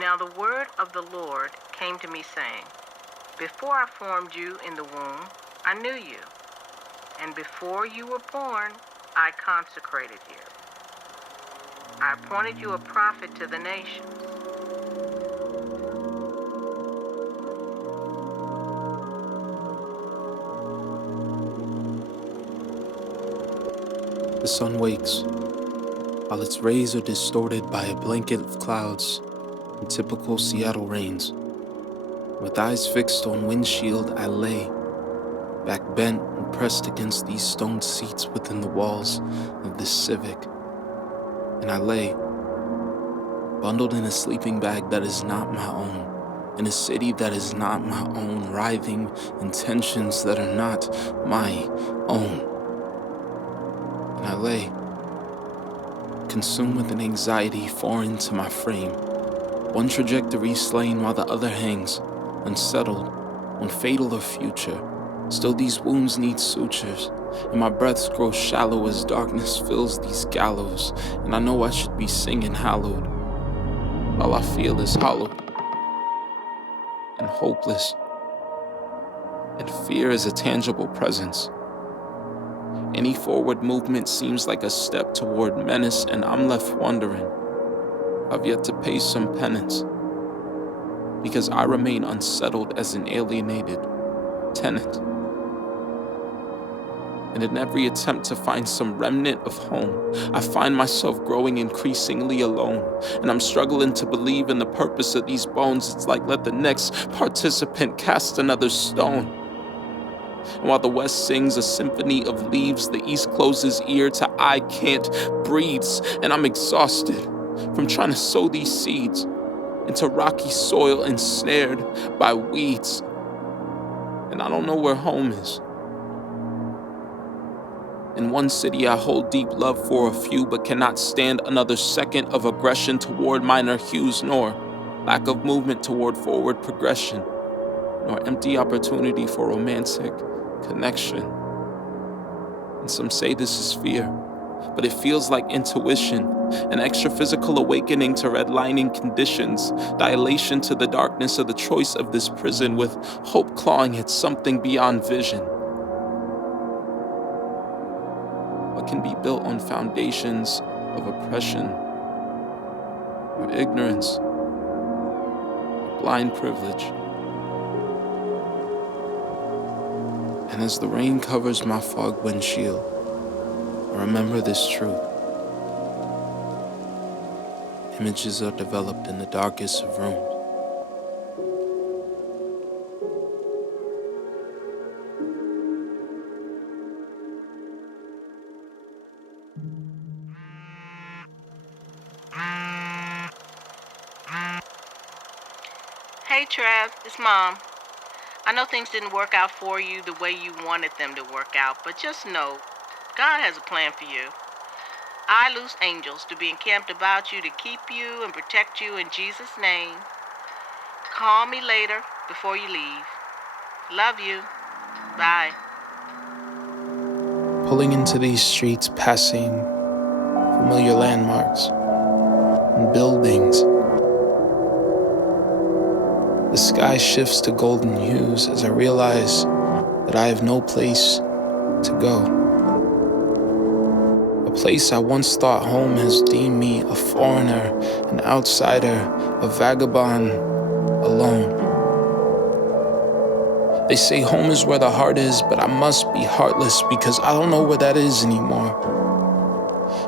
Now the word of the Lord came to me, saying, Before I formed you in the womb, I knew you, and before you were born, I consecrated you. I appointed you a prophet to the nations. The sun wakes, while its rays are distorted by a blanket of clouds and typical Seattle rains. With eyes fixed on windshield, I lay, back bent and pressed against these stone seats within the walls of this Civic. And I lay, bundled in a sleeping bag that is not my own, in a city that is not my own, writhing in tensions that are not my own. And I lay, consumed with an anxiety foreign to my frame, one trajectory slain while the other hangs, unsettled, on fatal or future. Still these wounds need sutures, and my breaths grow shallow as darkness fills these gallows, and I know I should be singing hallowed. All I feel is hollow and hopeless, and fear is a tangible presence. Any forward movement seems like a step toward menace, and I'm left wondering. I've yet to pay some penance, because I remain unsettled as an alienated tenant. And in every attempt to find some remnant of home, I find myself growing increasingly alone, and I'm struggling to believe in the purpose of these bones. It's like, let the next participant cast another stone. And while the West sings a symphony of leaves, the East closes ear to I can't breathe, and I'm exhausted from trying to sow these seeds into rocky soil ensnared by weeds. And I don't know where home is. In one city I hold deep love for a few, but cannot stand another second of aggression toward minor hues, nor lack of movement toward forward progression, nor empty opportunity for romantic connection. And some say this is fear, but it feels like intuition, an extra physical awakening to redlining conditions, dilation to the darkness of the choice of this prison, with hope clawing at something beyond vision. What can be built on foundations of oppression or ignorance or blind privilege? And as the rain covers my fog windshield, I remember this truth. Images are developed in the darkest of rooms. Hey Trev, it's Mom. I know things didn't work out for you the way you wanted them to work out, but just know, God has a plan for you. I loose angels to be encamped about you to keep you and protect you in Jesus' name. Call me later before you leave. Love you. Bye. Pulling into these streets, passing familiar landmarks and buildings. The sky shifts to golden hues as I realize that I have no place to go. A place I once thought home has deemed me a foreigner, an outsider, a vagabond, alone. They say home is where the heart is, but I must be heartless because I don't know where that is anymore.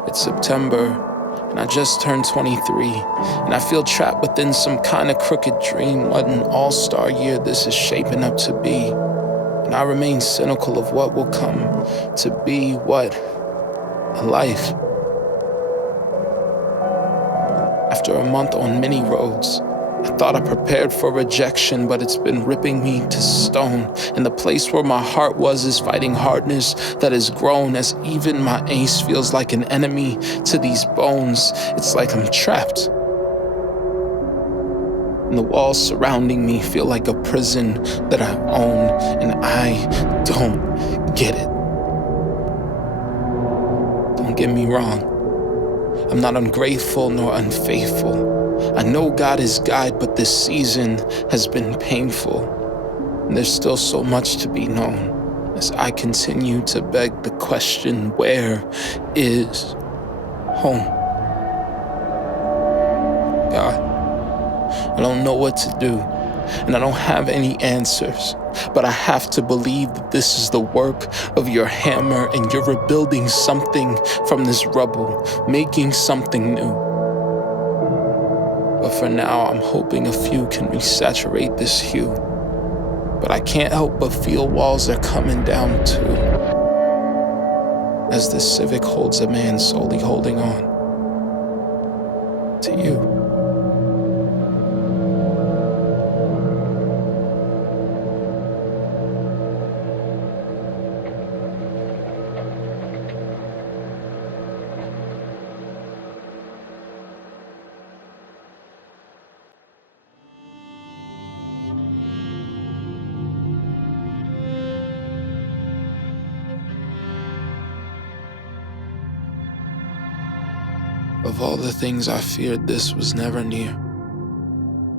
It's September, and I just turned 23, and I feel trapped within some kind of crooked dream. What an all-star year this is shaping up to be. And I remain cynical of what will come to be. What? A life. After a month on many roads, I thought I prepared for rejection, but it's been ripping me to stone. And the place where my heart was is fighting hardness that has grown, as even my ace feels like an enemy to these bones. It's like I'm trapped. And the walls surrounding me feel like a prison that I own, and I don't get it. Don't get me wrong. I'm not ungrateful nor unfaithful. I know God is guide, but this season has been painful. And there's still so much to be known as I continue to beg the question, where is home? God, I don't know what to do, and I don't have any answers, but I have to believe that this is the work of your hammer and you're rebuilding something from this rubble, making something new. But for now, I'm hoping a few can resaturate this hue. But I can't help but feel walls are coming down too, as this civic holds a man solely holding on to you. Of all the things I feared, this was never near.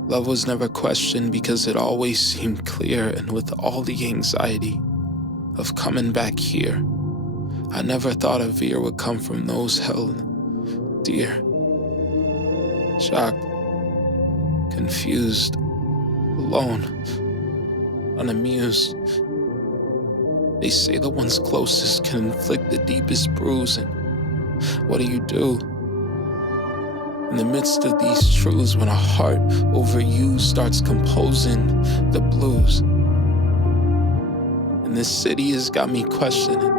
Love was never questioned because it always seemed clear, and with all the anxiety of coming back here, I never thought a veer would come from those held dear. Shocked, confused, alone, unamused. They say the ones closest can inflict the deepest bruise, and what do? In the midst of these truths, when a heart overused starts composing the blues. And this city has got me questioning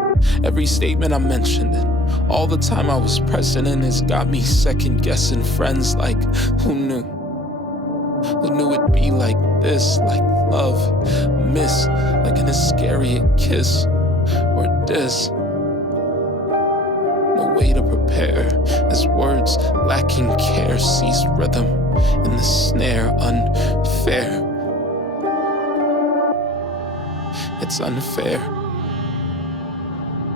every statement I mentioned, and all the time I was present in has got me second guessing friends like, who knew? Who knew it'd be like this, like love, miss, like an Iscariot kiss, or this? No way to prepare, as words lacking care seize rhythm in the snare unfair. It's unfair.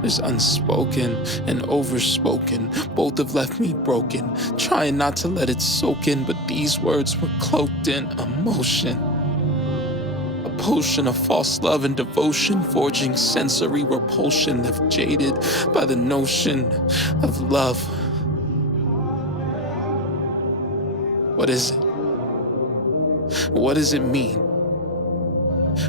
There's unspoken and overspoken. Both have left me broken, trying not to let it soak in, but these words were cloaked in emotion. A potion of false love and devotion, forging sensory repulsion, left jaded by the notion of love. What is it? What does it mean?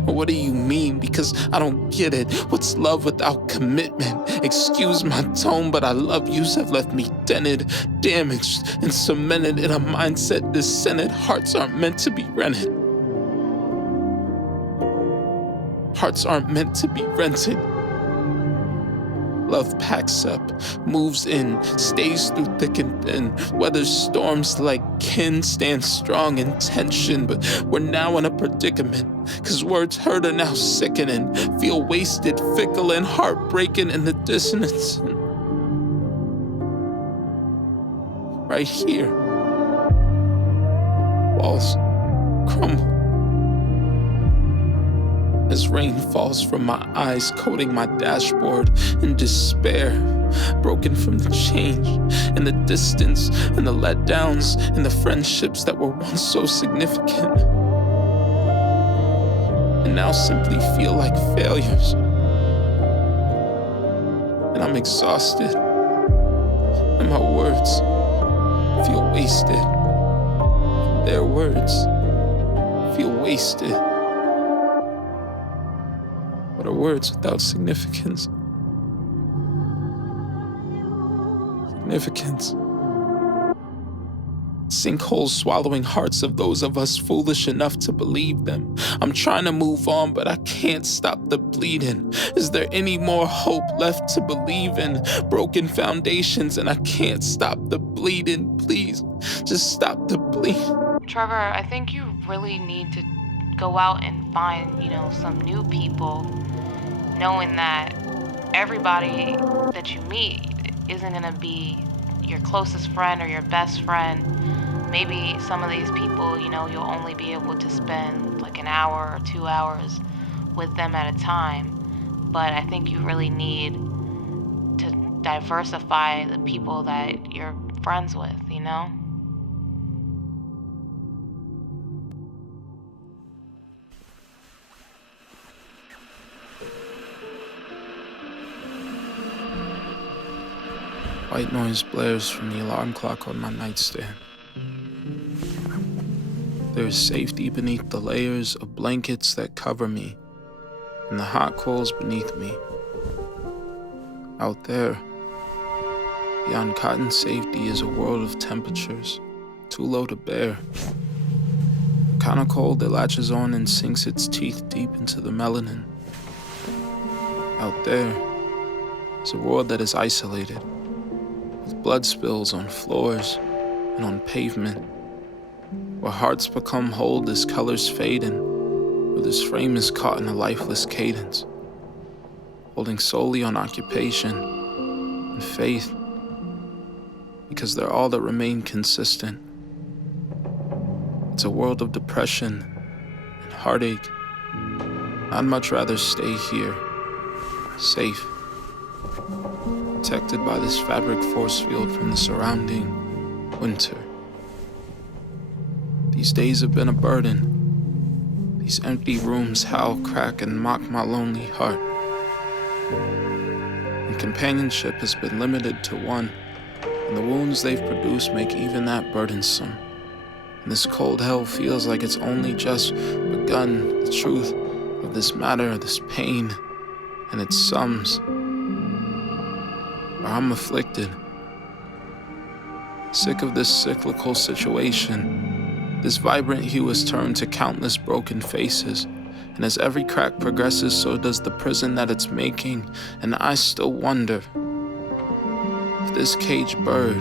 What do you mean? Because I don't get it. What's love without commitment? Excuse my tone, but I love yous have left me dented, damaged, and cemented in a mindset dissented. Hearts aren't meant to be rented. Hearts aren't meant to be rented. Love packs up, moves in, stays through thick and thin, weathers storms like kin, stands strong in tension. But we're now in a predicament, 'cause words heard are now sickening, feel wasted, fickle, and heartbreaking in the dissonance. Right here, walls crumble as rain falls from my eyes, coating my dashboard in despair, broken from the change and the distance and the letdowns and the friendships that were once so significant and now simply feel like failures. And I'm exhausted, and my words feel wasted. Their words feel wasted. What are words without significance? Significance. Sinkholes swallowing hearts of those of us foolish enough to believe them. I'm trying to move on, but I can't stop the bleeding. Is there any more hope left to believe in? Broken foundations, and I can't stop the bleeding. Please, just stop the bleeding. Trevor, I think you really need to go out and find, some new people, knowing that everybody that you meet isn't gonna be your closest friend or your best friend. Maybe some of these people, you'll only be able to spend like an hour or 2 hours with them at a time. But I think you really need to diversify the people that you're friends with, White noise blares from the alarm clock on my nightstand. There is safety beneath the layers of blankets that cover me, and the hot coals beneath me. Out there, beyond cotton safety, is a world of temperatures too low to bear. The kind of cold that latches on and sinks its teeth deep into the melanin. Out there is a world that is isolated, with blood spills on floors and on pavement, where hearts become hold as colors fade and where this frame is caught in a lifeless cadence, holding solely on occupation and faith, because they're all that remain consistent. It's a world of depression and heartache. I'd much rather stay here, safe, protected by this fabric force field from the surrounding winter. These days have been a burden. These empty rooms howl, crack, and mock my lonely heart. And companionship has been limited to one, and the wounds they've produced make even that burdensome. And this cold hell feels like it's only just begun. The truth of this matter, this pain, and its sums. Or I'm afflicted, sick of this cyclical situation. This vibrant hue has turned to countless broken faces, and as every crack progresses, so does the prison that it's making. And I still wonder if this caged bird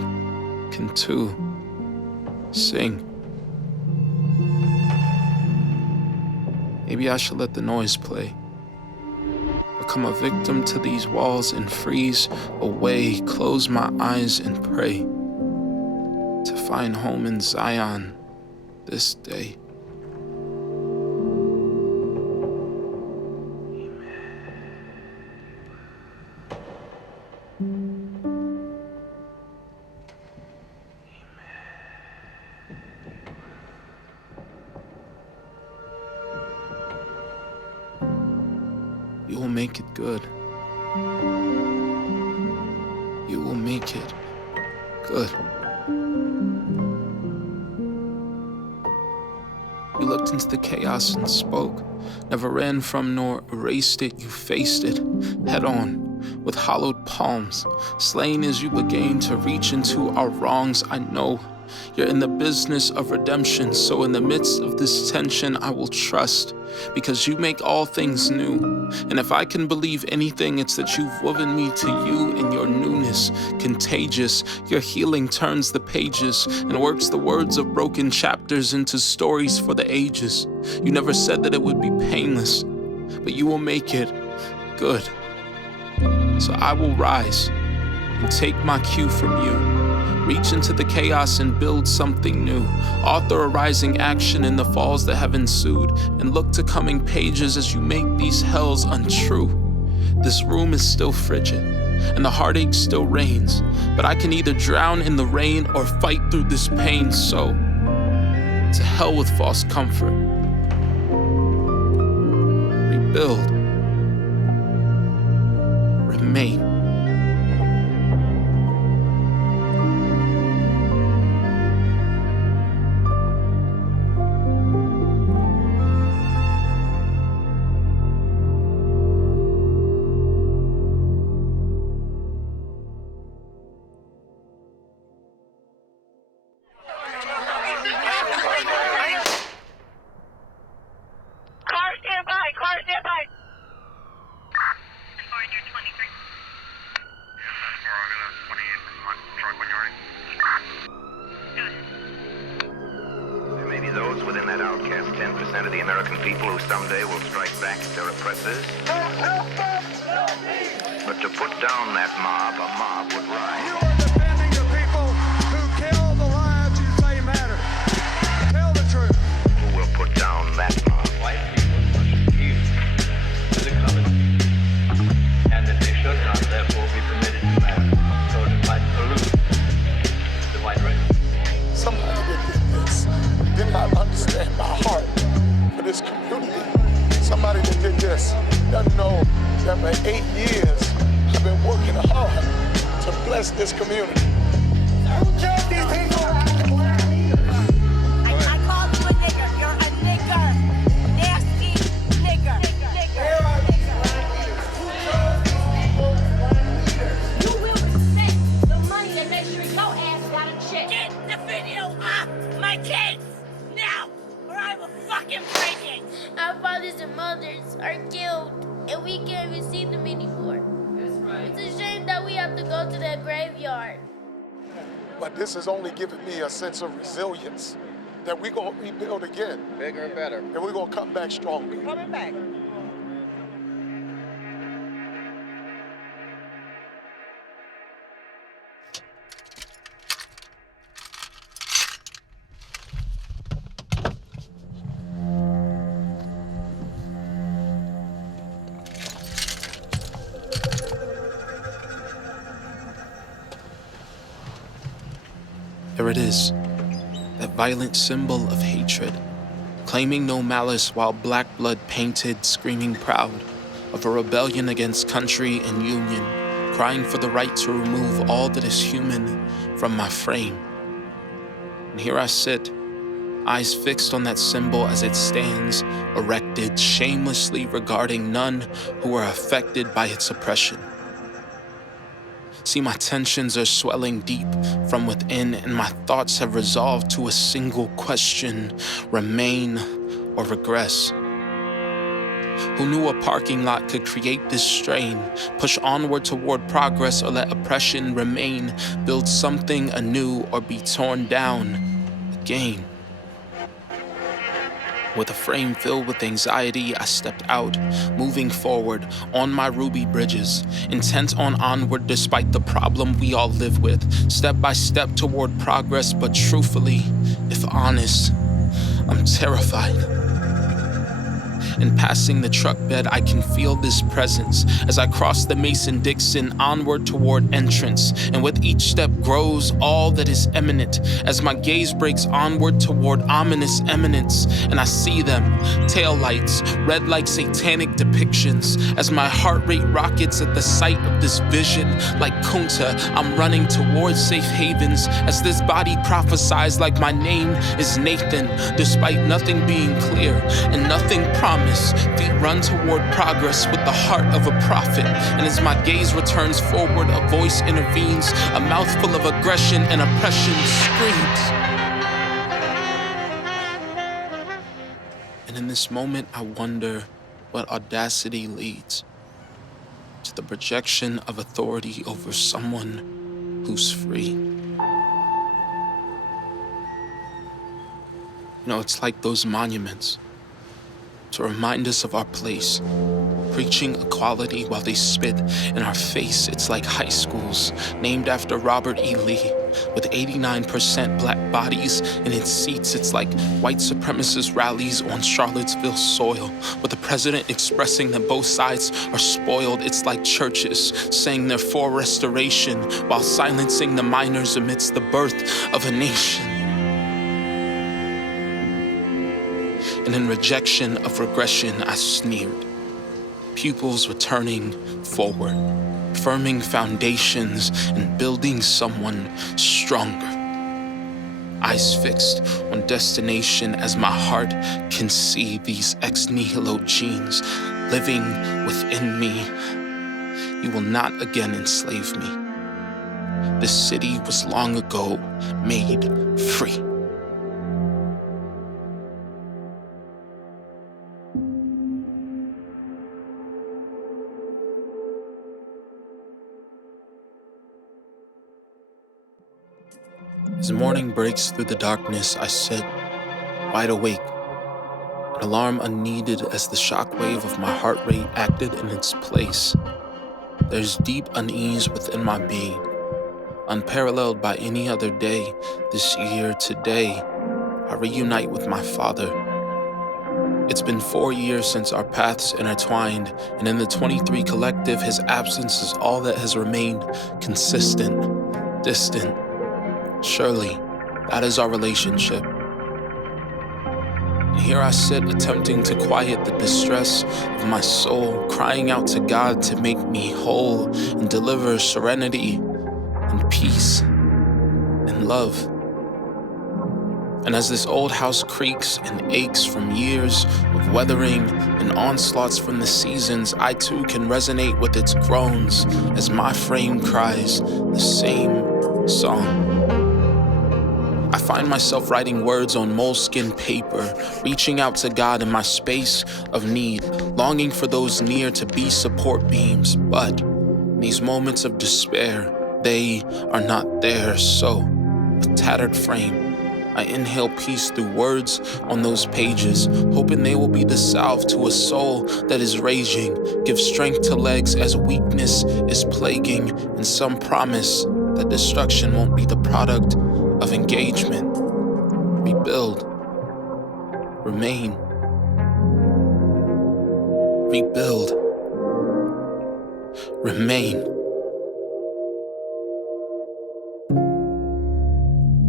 can too sing. Maybe I should let the noise play, become a victim to these walls and freeze away, close my eyes and pray to find home in Zion this day. You will make it good. You will make it good. You looked into the chaos and spoke, never ran from nor erased it. You faced it head on with hollowed palms, slain as you began to reach into our wrongs. I know you're in the business of redemption, so in the midst of this tension I will trust, because you make all things new. And if I can believe anything, it's that you've woven me to you in your newness, contagious. Your healing turns the pages and works the words of broken chapters into stories for the ages. You never said that it would be painless, but you will make it good. So I will rise and take my cue from you. Reach into the chaos and build something new. Author a rising action in the falls that have ensued, and look to coming pages as you make these hells untrue. This room is still frigid, and the heartache still reigns, but I can either drown in the rain or fight through this pain. So, to hell with false comfort. Rebuild. Remain. Those within that outcast 10% of the American people who someday will strike back at their oppressors. But to put down that mob, a mob would rise. You are defending the people who kill the lives you say matter. Tell the truth. Who will put down that mob? White people must yield to the common people, and that they should not therefore be permitted to marry, so it might pollute the white race. Somebody that did this did not understand my heart for this community. Somebody that did this doesn't know that for 8 years I've been working hard to bless community. Who killed these people? I called you a nigger. You're a nigger. Nasty nigger. You will respect the money and make sure your ass got a check. Get the video off my kids now, or I will fucking break it. Our fathers and mothers are killed, and we can't even see them anymore. That's right. It's a shame that we have to go to that graveyard. But this has only given me a sense of resilience that we're going to rebuild again. Bigger and better. And we're going to come back stronger. Coming back. There it is, that violent symbol of hatred, claiming no malice while black blood painted, screaming proud of a rebellion against country and union, crying for the right to remove all that is human from my frame. And here I sit, eyes fixed on that symbol as it stands, erected, shamelessly regarding none who are affected by its oppression. See, my tensions are swelling deep from within, and my thoughts have resolved to a single question: remain or regress. Who knew a parking lot could create this strain? Push onward toward progress or let oppression remain? Build something anew or be torn down again? With a frame filled with anxiety, I stepped out, moving forward on my ruby bridges, intent on onward despite the problem we all live with, step by step toward progress, but truthfully, if honest, I'm terrified. In passing the truck bed, I can feel this presence as I cross the Mason-Dixon onward toward entrance. And with each step grows all that is eminent as my gaze breaks onward toward ominous eminence. And I see them, taillights, red like satanic depictions. As my heart rate rockets at the sight of this vision, like Kunta, I'm running towards safe havens as this body prophesies like my name is Nathan, despite nothing being clear and nothing promised. Feet run toward progress with the heart of a prophet. And as my gaze returns forward, a voice intervenes. A mouthful of aggression and oppression screams. And in this moment, I wonder what audacity leads to the projection of authority over someone who's free. You know, it's like those monuments to remind us of our place, preaching equality while they spit in our face. It's like high schools named after Robert E. Lee, with 89% black bodies in its seats. It's like white supremacist rallies on Charlottesville soil, with the president expressing that both sides are spoiled. It's like churches saying they're for restoration while silencing the minors amidst the birth of a nation. And in rejection of regression, I sneered, pupils returning forward, firming foundations and building someone stronger. Eyes fixed on destination as my heart can see these ex nihilo genes living within me. You will not again enslave me. This city was long ago made free. As morning breaks through the darkness, I sit, wide awake, an alarm unneeded as the shockwave of my heart rate acted in its place. There's deep unease within my being, unparalleled by any other day. This year, today, I reunite with my father. It's been 4 years since our paths intertwined, and in the 23 collective, his absence is all that has remained consistent, distant. Surely, that is our relationship. And here I sit, attempting to quiet the distress of my soul, crying out to God to make me whole and deliver serenity and peace and love. And as this old house creaks and aches from years of weathering and onslaughts from the seasons, I too can resonate with its groans as my frame cries the same song. I find myself writing words on moleskin paper, reaching out to God in my space of need, longing for those near to be support beams. But in these moments of despair, they are not there. So, with tattered frame, I inhale peace through words on those pages, hoping they will be the salve to a soul that is raging. Give strength to legs as weakness is plaguing, and some promise that destruction won't be the product of engagement. Rebuild. Remain. Rebuild. Remain.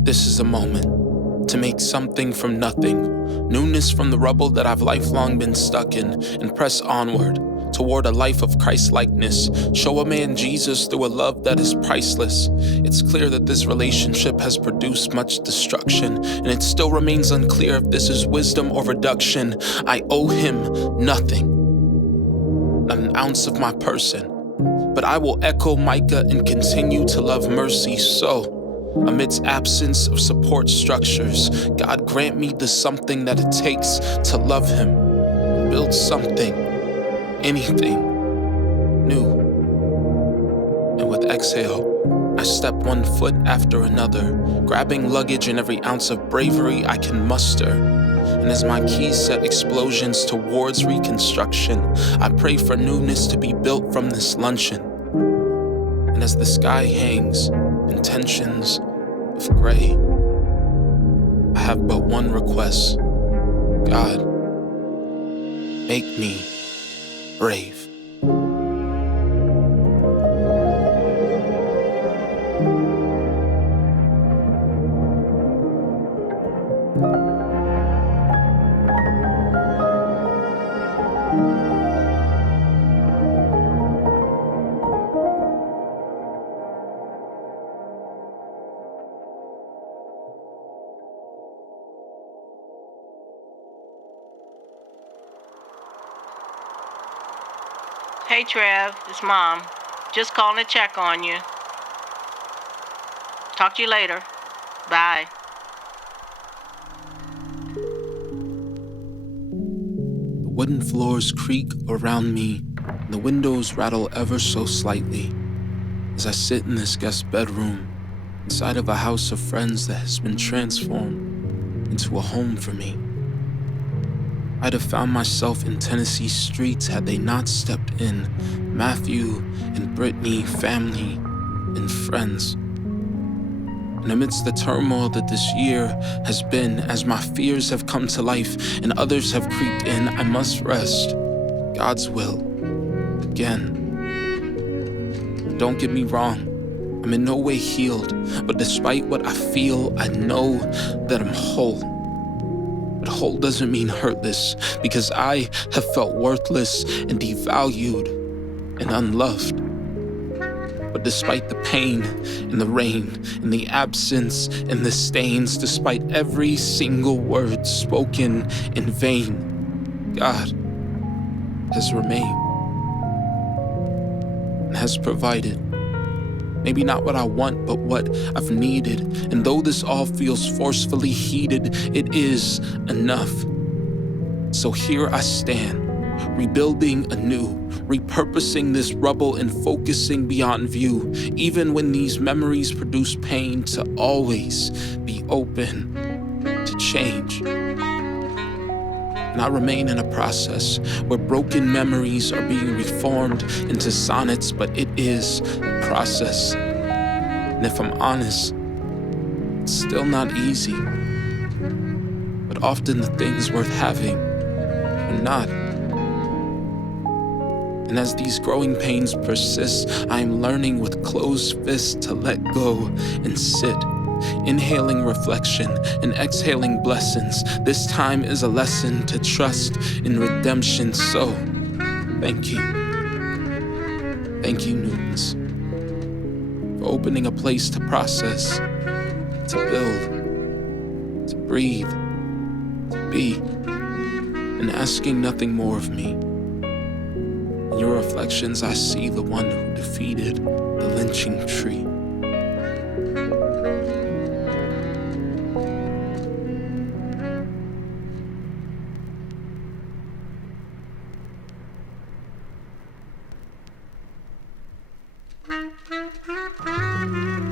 This is a moment to make something from nothing, newness from the rubble that I've lifelong been stuck in, and press onward toward a life of Christ-likeness. Show a man Jesus through a love that is priceless. It's clear that this relationship has produced much destruction, and it still remains unclear if this is wisdom or reduction. I owe him nothing, not an ounce of my person, but I will echo Micah and continue to love mercy. So, amidst absence of support structures, God grant me the something that it takes to love him, build something, anything new. And with exhale, I step one foot after another, grabbing luggage and every ounce of bravery I can muster. And as my keys set explosions towards reconstruction, I pray for newness to be built from this luncheon. And as the sky hangs in tensions of gray, I have but one request. God, make me brave. Hey Trev, it's Mom. Just calling to check on you. Talk to you later. Bye. The wooden floors creak around me, and the windows rattle ever so slightly as I sit in this guest bedroom inside of a house of friends that has been transformed into a home for me. I'd have found myself in Tennessee streets had they not stepped in. Matthew and Brittany, family and friends. And amidst the turmoil that this year has been, as my fears have come to life and others have creeped in, I must rest God's will again. Don't get me wrong, I'm in no way healed, but despite what I feel, I know that I'm whole. But whole doesn't mean hurtless, because I have felt worthless and devalued and unloved. But despite the pain and the rain and the absence and the stains, despite every single word spoken in vain, God has remained and has provided. Maybe not what I want, but what I've needed. And though this all feels forcefully heated, it is enough. So here I stand, rebuilding anew, repurposing this rubble and focusing beyond view, even when these memories produce pain, to always be open to change. And I remain in a process where broken memories are being reformed into sonnets, but it is a process. And if I'm honest, it's still not easy. But often the things worth having are not. And as these growing pains persist, I am learning with closed fists to let go and sit. Inhaling reflection and exhaling blessings. This time is a lesson to trust in redemption. So, thank you. Thank you, Newtons, for opening a place to process, to build, to breathe, to be, and asking nothing more of me. In your reflections, I see the one who defeated the lynching tree.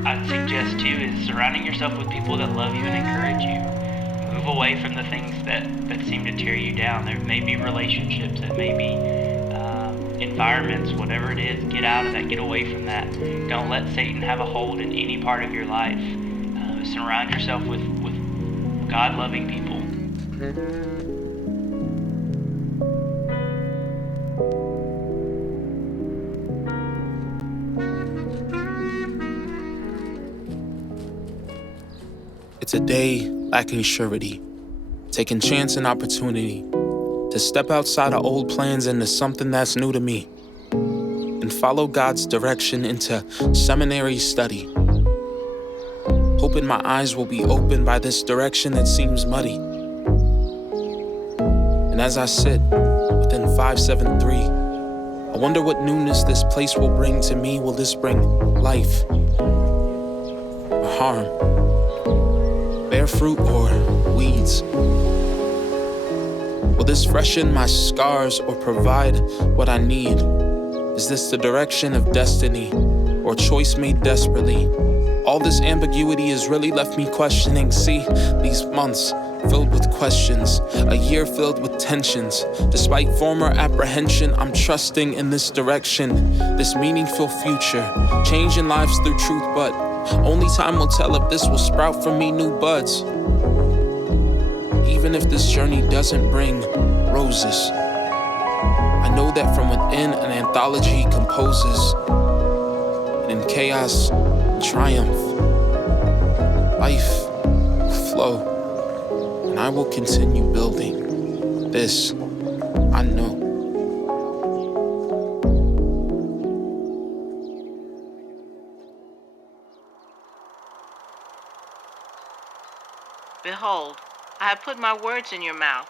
I'd suggest too is surrounding yourself with people that love you and encourage you. Move away from the things that seem to tear you down. There may be relationships, it may be environments, whatever it is. Get out of that, get away from that. Don't let Satan have a hold in any part of your life. Surround yourself with God-loving people. It's a day lacking surety, taking chance and opportunity to step outside of old plans into something that's new to me and follow God's direction into seminary study. Hoping my eyes will be opened by this direction that seems muddy. And as I sit within 573, I wonder what newness this place will bring to me. Will this bring life or harm? Bear fruit or weeds? Will this freshen my scars or provide what I need? Is this the direction of destiny or choice made desperately? All this ambiguity has really left me questioning. See, these months filled with questions, a year filled with tensions. Despite former apprehension, I'm trusting in this direction, this meaningful future, changing lives through truth, but only time will tell if this will sprout from me new buds. Even if this journey doesn't bring roses, I know that from within an anthology composes, and in chaos, triumph, life will flow, and I will continue building. This, I know. Behold, I have put my words in your mouth.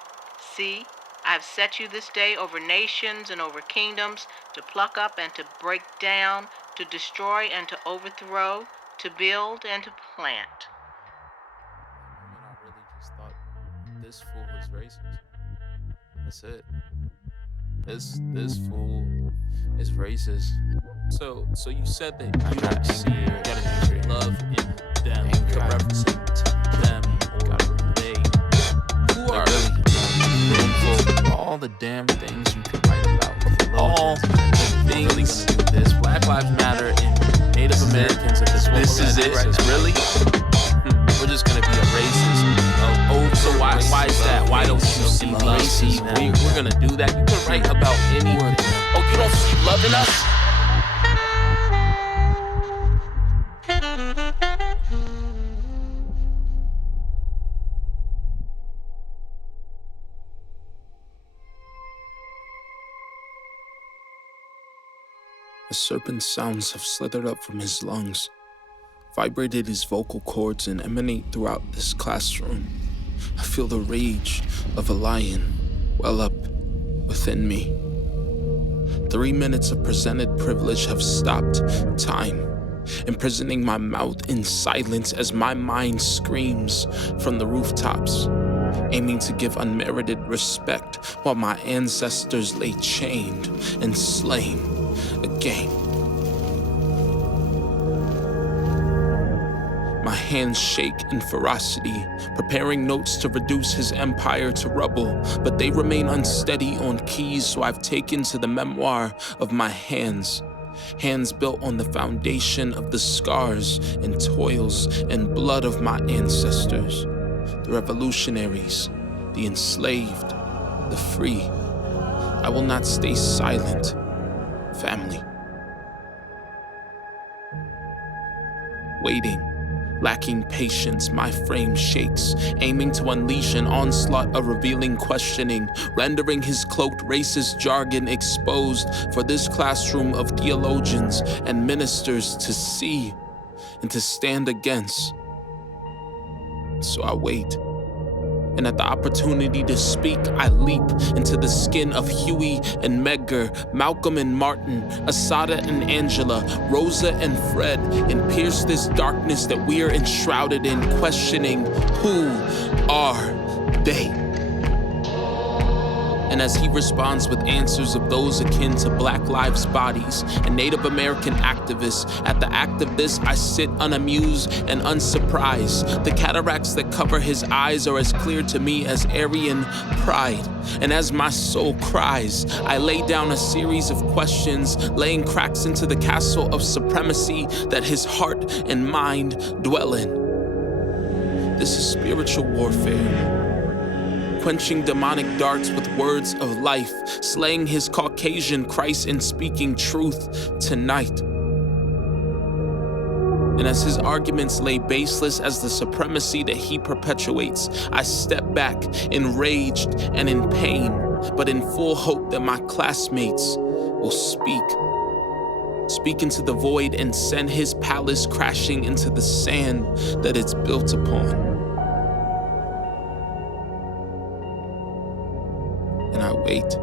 See, I have set you this day over nations and over kingdoms, to pluck up and to break down, to destroy and to overthrow, to build and to plant. I really just thought this fool was racist. That's it. This fool is racist. So you said that you don't see love in them, represent them, or they. Who are really meaningful? All the damn things you could write about. All the things. Really gonna do this. Black Lives Matter and Native Americans at this. This is it. Really? We're just gonna be a racist. So why is that? Why don't you see racism? We're gonna do that. You can write about any word. Oh, you don't see love in us? The serpent's sounds have slithered up from his lungs, vibrated his vocal cords, and emanate throughout this classroom. I feel the rage of a lion well up within me. 3 minutes of presented privilege have stopped time, imprisoning my mouth in silence as my mind screams from the rooftops, aiming to give unmerited respect while my ancestors lay chained and slain again. My hands shake in ferocity, preparing notes to reduce his empire to rubble, but they remain unsteady on keys, so I've taken to the memoir of my hands. Hands built on the foundation of the scars and toils and blood of my ancestors, the revolutionaries, the enslaved, the free. I will not stay silent, family. Waiting. Lacking patience, my frame shakes, aiming to unleash an onslaught of revealing questioning, rendering his cloaked racist jargon exposed for this classroom of theologians and ministers to see. and to stand against. So I wait. And at the opportunity to speak, I leap into the skin of Huey and Medgar, Malcolm and Martin, Asada and Angela, Rosa and Fred, and pierce this darkness that we are enshrouded in, questioning, who are they? And as he responds with answers of those akin to Black Lives' bodies and Native American activists, at the act of this, I sit unamused and unsurprised. The cataracts that cover his eyes are as clear to me as Aryan pride. And as my soul cries, I lay down a series of questions, laying cracks into the castle of supremacy that his heart and mind dwell in. This is spiritual warfare. Quenching demonic darts with words of life, slaying his Caucasian Christ and speaking truth tonight. And as his arguments lay baseless as the supremacy that he perpetuates, I step back, enraged and in pain, but in full hope that my classmates will speak into the void and send his palace crashing into the sand that it's built upon. And I wait.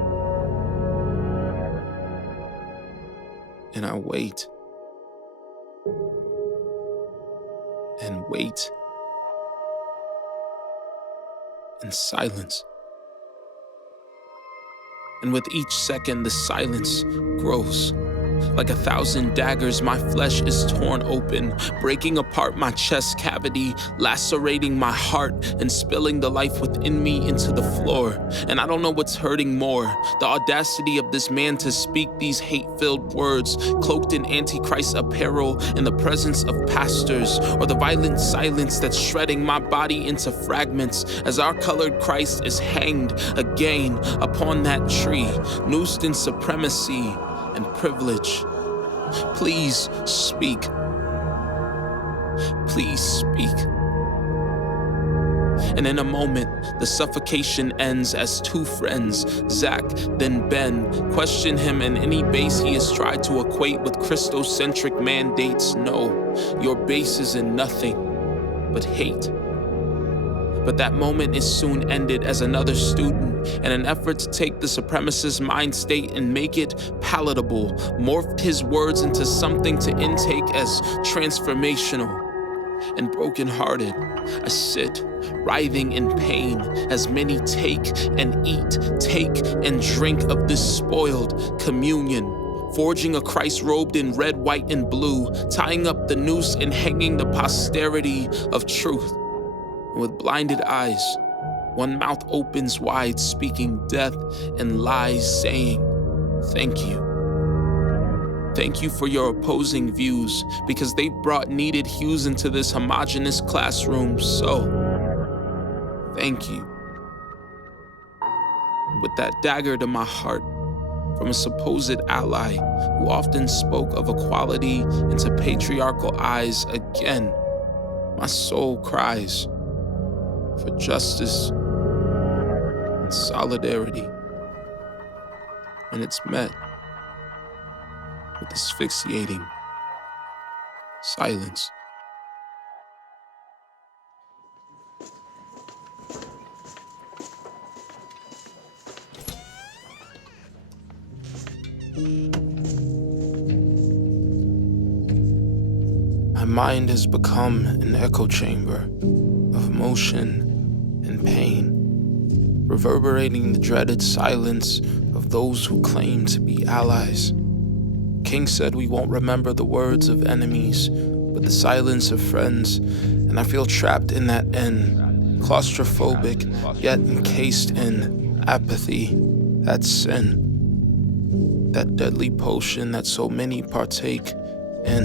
And I wait. And wait. In silence. And with each second, the silence grows. Like 1,000 daggers, my flesh is torn open, breaking apart my chest cavity, lacerating my heart, and spilling the life within me into the floor. And I don't know what's hurting more, the audacity of this man to speak these hate-filled words, cloaked in Antichrist apparel in the presence of pastors, or the violent silence that's shredding my body into fragments as our colored Christ is hanged again upon that tree, noosed in supremacy and privilege. Please speak. Please speak. And in a moment, the suffocation ends as two friends, Zach, then Ben, question him in any base he has tried to equate with Christocentric mandates. No, your base is in nothing but hate. But that moment is soon ended as another student, in an effort to take the supremacist mind state and make it palatable, morphed his words into something to intake as transformational. And brokenhearted, I sit, writhing in pain, as many take and eat, take and drink of this spoiled communion, forging a Christ robed in red, white, and blue, tying up the noose and hanging the posterity of truth. And with blinded eyes, one mouth opens wide, speaking death and lies, saying, thank you. Thank you for your opposing views, because they brought needed hues into this homogeneous classroom, so thank you. And with that dagger to my heart, from a supposed ally who often spoke of equality into patriarchal eyes, again, my soul cries for justice and solidarity. And it's met with asphyxiating silence. My mind has become an echo chamber of emotion and pain, reverberating the dreaded silence of those who claim to be allies. King said we won't remember the words of enemies, but the silence of friends, and I feel trapped in that end, claustrophobic, yet encased in apathy, that sin, that deadly potion that so many partake in.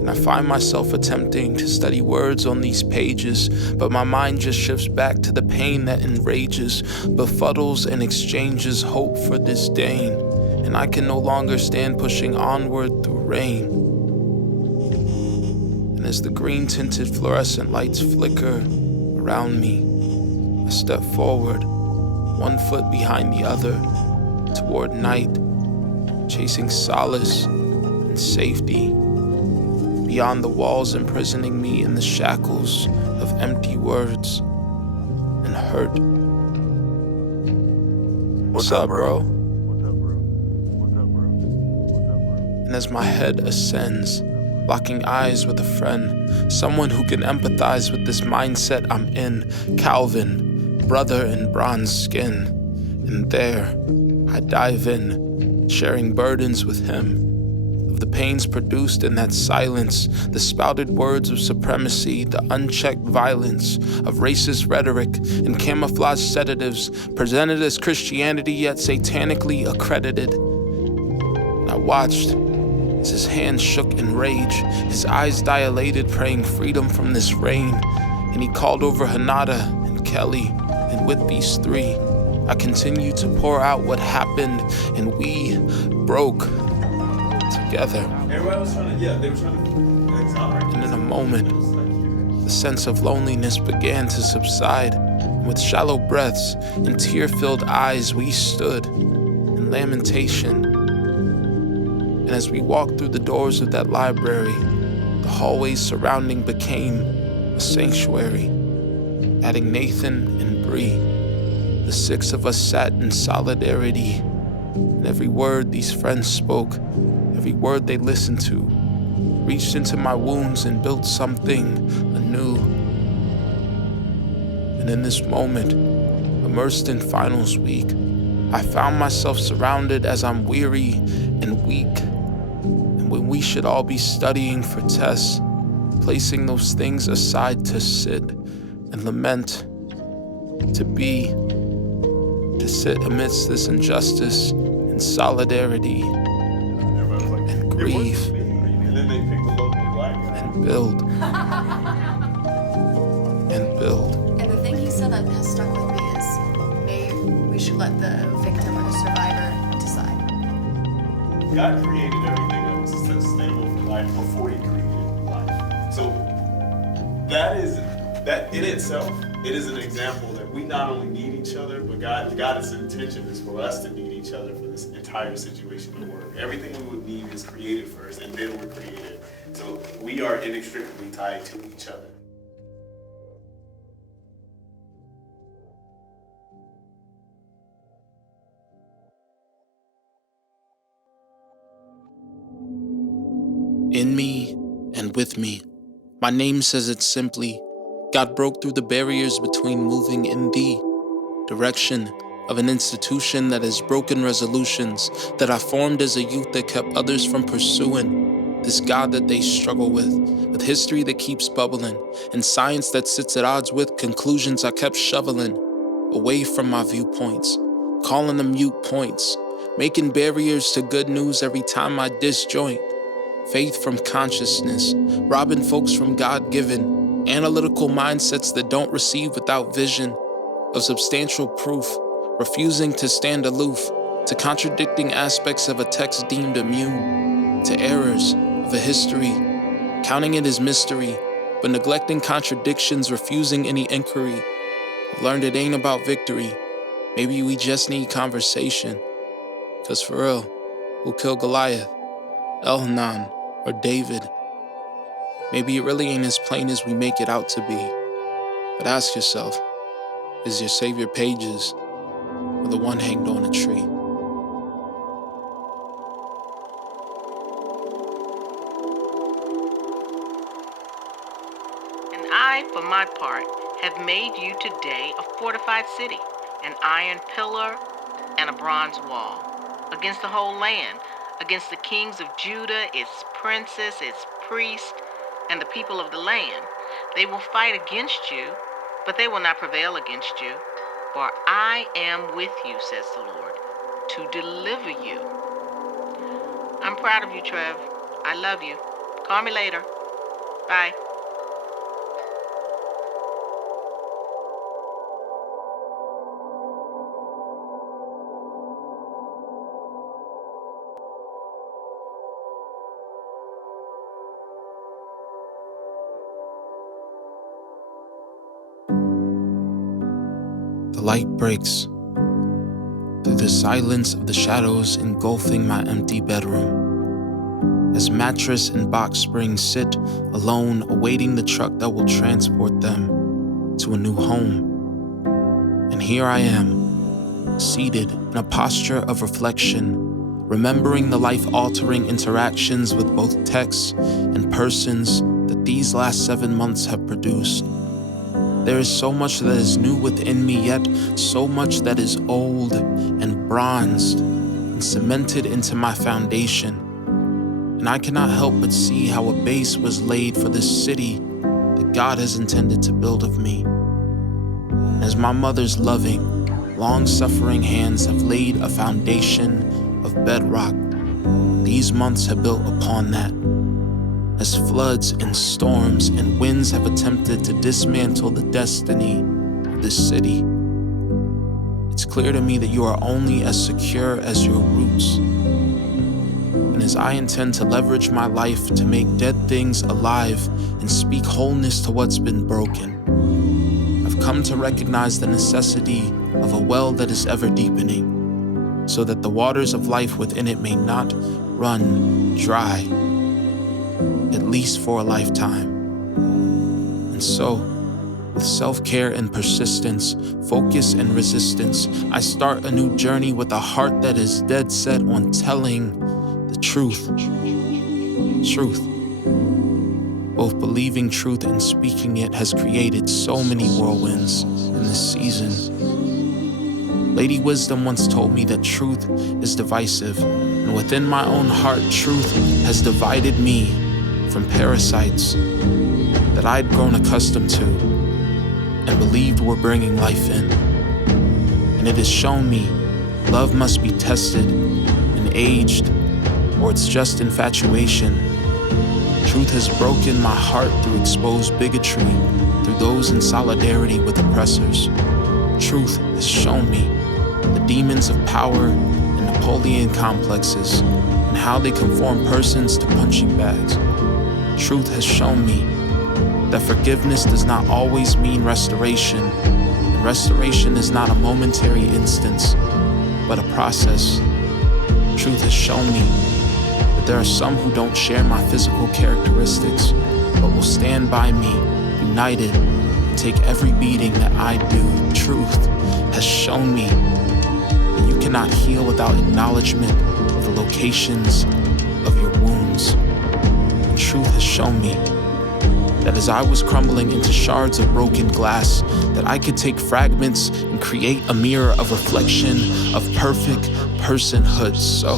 And I find myself attempting to study words on these pages, but my mind just shifts back to the pain that enrages, befuddles, and exchanges hope for disdain. And I can no longer stand pushing onward through rain. And as the green-tinted fluorescent lights flicker around me, I step forward, one foot behind the other, toward night, chasing solace and safety beyond the walls imprisoning me in the shackles of empty words and hurt. What's up, bro? And as my head ascends, locking eyes with a friend, someone who can empathize with this mindset I'm in, Calvin, brother in bronze skin. And there, I dive in, sharing burdens with him, of the pains produced in that silence, the spouted words of supremacy, the unchecked violence of racist rhetoric and camouflage sedatives presented as Christianity yet satanically accredited. And I watched as his hands shook in rage, his eyes dilated, praying freedom from this rain. And he called over Hanada and Kelly, and with these three, I continued to pour out what happened, and we broke together. Everybody was trying to, they were trying to exonerate. And in a moment, the sense of loneliness began to subside. And with shallow breaths and tear-filled eyes, we stood in lamentation. And as we walked through the doors of that library, the hallways surrounding became a sanctuary. Adding Nathan and Bree, the six of us sat in solidarity. And every word these friends spoke, every word they listened to, reached into my wounds and built something anew. And in this moment, immersed in finals week, I found myself surrounded as I'm weary and weak. And when we should all be studying for tests, placing those things aside to sit and lament, to sit amidst this injustice and solidarity and grieve and build and build. And the thing he said that has stuck with me is maybe we should let the victim or the survivor decide. God created everything that was sustainable for life before he created life. So that in itself, it is an example that we not only need each other, but God's intention is for us to need each other for this entire situation to work. Everything we would need is created first, and then we're created. So we are inextricably tied to each other. In me and with me, my name says it simply. God broke through the barriers between moving in the direction of an institution that has broken resolutions that I formed as a youth that kept others from pursuing this God that they struggle with history that keeps bubbling, and science that sits at odds with conclusions I kept shoveling away from my viewpoints, calling them mute points, making barriers to good news every time I disjoint. Faith from consciousness, robbing folks from God-given, analytical mindsets that don't receive without vision of substantial proof, refusing to stand aloof to contradicting aspects of a text deemed immune, to errors of a history, counting it as mystery, but neglecting contradictions, refusing any inquiry. I've learned it ain't about victory, maybe we just need conversation. Cause for real, who killed Goliath? Elhanan or David? Maybe it really ain't as plain as we make it out to be. But ask yourself, is your savior Pages or the one hanged on a tree? And I, for my part, have made you today a fortified city, an iron pillar and a bronze wall, against the whole land, against the kings of Judah, its princes, its priests, and the people of the land. They will fight against you, but they will not prevail against you. For I am with you, says the Lord, to deliver you. I'm proud of you, Trev. I love you. Call me later. Bye. The light breaks through the silence of the shadows engulfing my empty bedroom. as mattress and box springs sit alone, awaiting the truck that will transport them to a new home. And here I am, seated in a posture of reflection, remembering the life-altering interactions with both texts and persons that these last 7 months have produced. There is so much that is new within me, yet so much that is old and bronzed and cemented into my foundation. And I cannot help but see how a base was laid for this city that God has intended to build of me. As my mother's loving, long-suffering hands have laid a foundation of bedrock, these months have built upon that. As floods and storms and winds have attempted to dismantle the destiny of this city, it's clear to me that you are only as secure as your roots. And as I intend to leverage my life to make dead things alive and speak wholeness to what's been broken, I've come to recognize the necessity of a well that is ever deepening, so that the waters of life within it may not run dry, at least for a lifetime. And so, with self-care and persistence, focus and resistance, I start a new journey with a heart that is dead set on telling the truth. Truth. Both believing truth and speaking it has created so many whirlwinds in this season. Lady Wisdom once told me that truth is divisive, and within my own heart, truth has divided me from parasites that I'd grown accustomed to and believed were bringing life in. And it has shown me love must be tested and aged, or it's just infatuation. Truth has broken my heart through exposed bigotry, through those in solidarity with oppressors. Truth has shown me the demons of power and Napoleon complexes and how they conform persons to punching bags. Truth has shown me that forgiveness does not always mean restoration, and restoration is not a momentary instance, but a process. Truth has shown me that there are some who don't share my physical characteristics, but will stand by me, united, and take every beating that I do. Truth has shown me that you cannot heal without acknowledgement of the locations of your wounds. And truth has shown me that as I was crumbling into shards of broken glass, that I could take fragments and create a mirror of reflection of perfect personhood. So,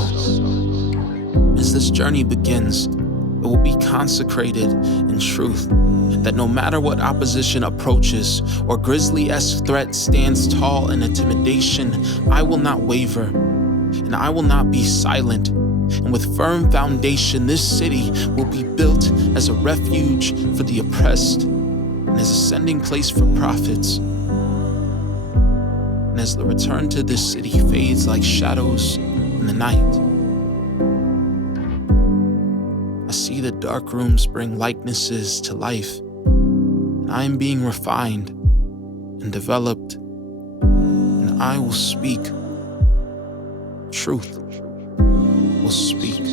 as this journey begins, it will be consecrated in truth, that no matter what opposition approaches or grisly-esque threat stands tall in intimidation, I will not waver, and I will not be silent. And with firm foundation, this city will be built as a refuge for the oppressed and as a sending place for prophets. And as the return to this city fades like shadows in the night, I see the dark rooms bring likenesses to life, and I am being refined and developed, and I will speak truth. Will speak.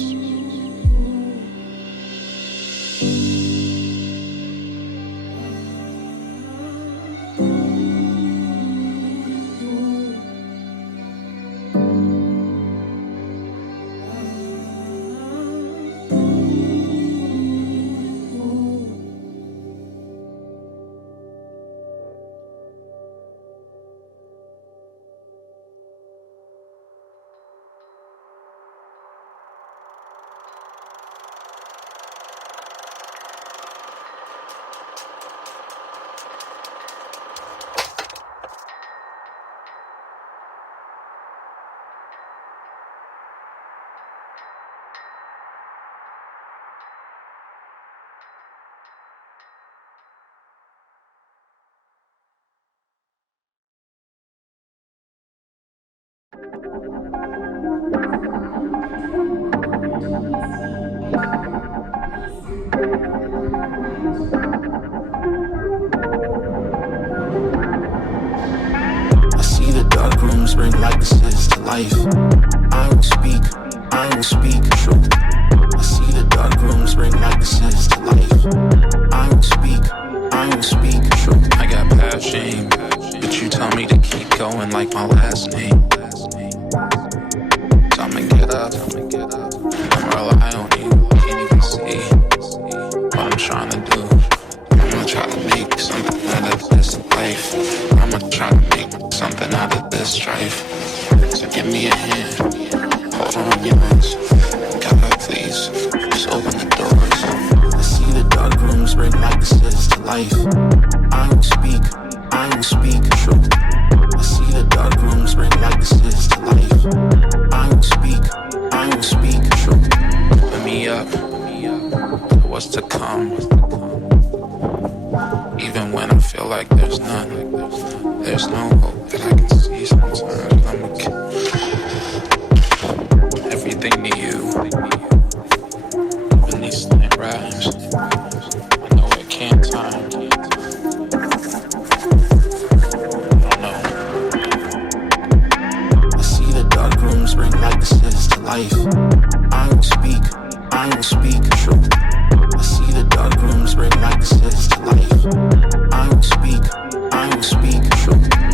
Bring likenesses to life. I will speak truth. I see the dark rooms bring likenesses to life. I will speak truth. I got past shame, but you tell me to keep going like my last name. So I'ma get up, I'ma rely on you. Can't even see what I'm trying to do. I'ma try to make something out of this life. I'ma try to make something out of this strife. So give me a hand, hold on yours. God, please, just open the doors. I see the dark rooms bring likenesses to life. I will speak truth. I see the dark rooms bring likenesses to life. I will speak truth. Open me up to what's to come. Even when I feel like there's none, there's no hope that I can see sometimes. I'ma give everything to you. Even these slant rhymes, I know it can't time. Dark rooms bring likenesses to life. I will speak truth. I see the dark rooms bring likenesses to life. I will speak truth.